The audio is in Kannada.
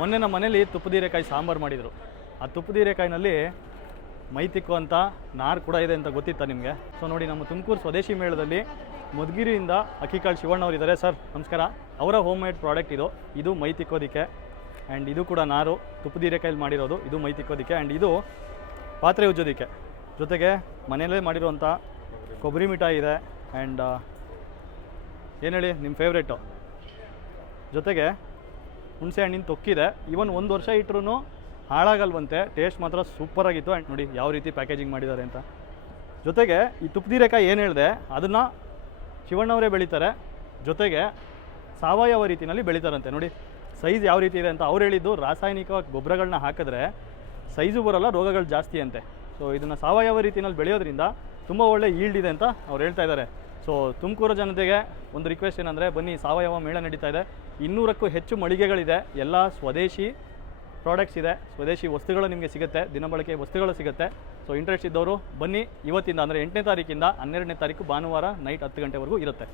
ಮೊನ್ನೆ ನಮ್ಮ ಮನೇಲಿ ತುಪ್ಪದೀರೆಕಾಯಿ ಸಾಂಬಾರು ಮಾಡಿದರು. ಆ ತುಪ್ಪದೀರೆಕಾಯಿನಲ್ಲಿ ಮೈತಿಕ್ಕು ಅಂತ ನಾರು ಕೂಡ ಇದೆ ಅಂತ ಗೊತ್ತಿತ್ತಾ ನಿಮಗೆ? ಸೊ ನೋಡಿ, ನಮ್ಮ ತುಮಕೂರು ಸ್ವದೇಶಿ ಮೇಳದಲ್ಲಿ ಮಧುಗಿರಿಯಿಂದ ಅಕ್ಕಿಕಾಳು ಶಿವಣ್ಣವ್ರು ಇದ್ದಾರೆ ಸರ್. ನಮಸ್ಕಾರ. ಅವರ ಹೋಮ್ ಮೇಡ್ ಪ್ರಾಡಕ್ಟ್ ಇದು. ಇದು ಮೈ ತಿಕ್ಕೋದಕ್ಕೆ. ಆ್ಯಂಡ್ ಇದು ಕೂಡ ನಾರು. ತುಪ್ಪದ ಹೀರೆಕಾಯಲ್ಲಿ ಮಾಡಿರೋದು. ಇದು ಮೈ ತಿಕ್ಕೋದಕ್ಕೆ. ಆ್ಯಂಡ್ ಇದು ಪಾತ್ರೆ ಉಜ್ಜೋದಕ್ಕೆ. ಜೊತೆಗೆ ಮನೆಯಲ್ಲೇ ಮಾಡಿರುವಂಥ ಕೊಬ್ಬರಿ ಮಿಠಾಯಿ ಇದೆ. ಆ್ಯಂಡ್ ಏನು ಹೇಳಿ? ನಿಮ್ಮ ಫೇವ್ರೇಟು ಜೊತೆಗೆ ಹುಣಸೆ ಹಣ್ಣಿನ ತೊಕ್ಕಿದೆ. ಇವನ್ ಒಂದು ವರ್ಷ ಇಟ್ಟರು ಹಾಳಾಗಲ್ವಂತೆ. ಟೇಸ್ಟ್ ಮಾತ್ರ ಸೂಪರಾಗಿತ್ತು ಆ್ಯಂಡ್ ನೋಡಿ ಯಾವ ರೀತಿ ಪ್ಯಾಕೇಜಿಂಗ್ ಮಾಡಿದ್ದಾರೆ ಅಂತ. ಜೊತೆಗೆ ಈ ತುಪ್ಪದಿರೇಕಾಯಿ ಏನು ಹೇಳಿದೆ? ಅದನ್ನು ಶಿವಣ್ಣವರೇ ಬೆಳೀತಾರೆ. ಜೊತೆಗೆ ಸಾವಯವ ರೀತಿಯಲ್ಲಿ ಬೆಳೀತಾರಂತೆ. ನೋಡಿ ಸೈಜ್ ಯಾವ ರೀತಿ ಇದೆ ಅಂತ ಅವ್ರು ಹೇಳಿದ್ದು ರಾಸಾಯನಿಕ ಗೊಬ್ಬರಗಳನ್ನ ಹಾಕಿದ್ರೆ ಸೈಜು ಬರೋಲ್ಲ, ರೋಗಗಳು ಜಾಸ್ತಿ ಅಂತೆ. ಸೊ ಇದನ್ನು ಸಾವಯವ ರೀತಿಯಲ್ಲಿ ಬೆಳೆಯೋದ್ರಿಂದ ತುಂಬ ಒಳ್ಳೆ ಈಲ್ಡ್ ಇದೆ ಅಂತ ಅವ್ರು ಹೇಳ್ತಾ ಇದ್ದಾರೆ. ಸೊ ತುಮಕೂರು ಜನತೆಗೆ ಒಂದು ರಿಕ್ವೆಸ್ಟ್ ಏನಂದರೆ, ಬನ್ನಿ, ಸಾವಯವ ಮೇಳ ನಡೀತಾ ಇದೆ. ಇನ್ನೂರಕ್ಕೂ ಹೆಚ್ಚು ಮಳಿಗೆಗಳಿದೆ. ಎಲ್ಲ ಸ್ವದೇಶಿ ಪ್ರಾಡಕ್ಟ್ಸ್ ಇದೆ. ಸ್ವದೇಶಿ ವಸ್ತುಗಳು ನಿಮಗೆ ಸಿಗುತ್ತೆ. ದಿನಬಳಕೆ ವಸ್ತುಗಳು ಸಿಗುತ್ತೆ. ಸೊ ಇಂಟ್ರೆಸ್ಟ್ ಇದ್ದವರು ಬನ್ನಿ. ಇವತ್ತಿಂದ ಅಂದರೆ ಎಂಟನೇ ತಾರೀಕಿಂದ ಹನ್ನೆರಡನೇ ತಾರೀಕು ಭಾನುವಾರ ನೈಟ್ ಹತ್ತು ಗಂಟೆವರೆಗೂ ಇರುತ್ತೆ.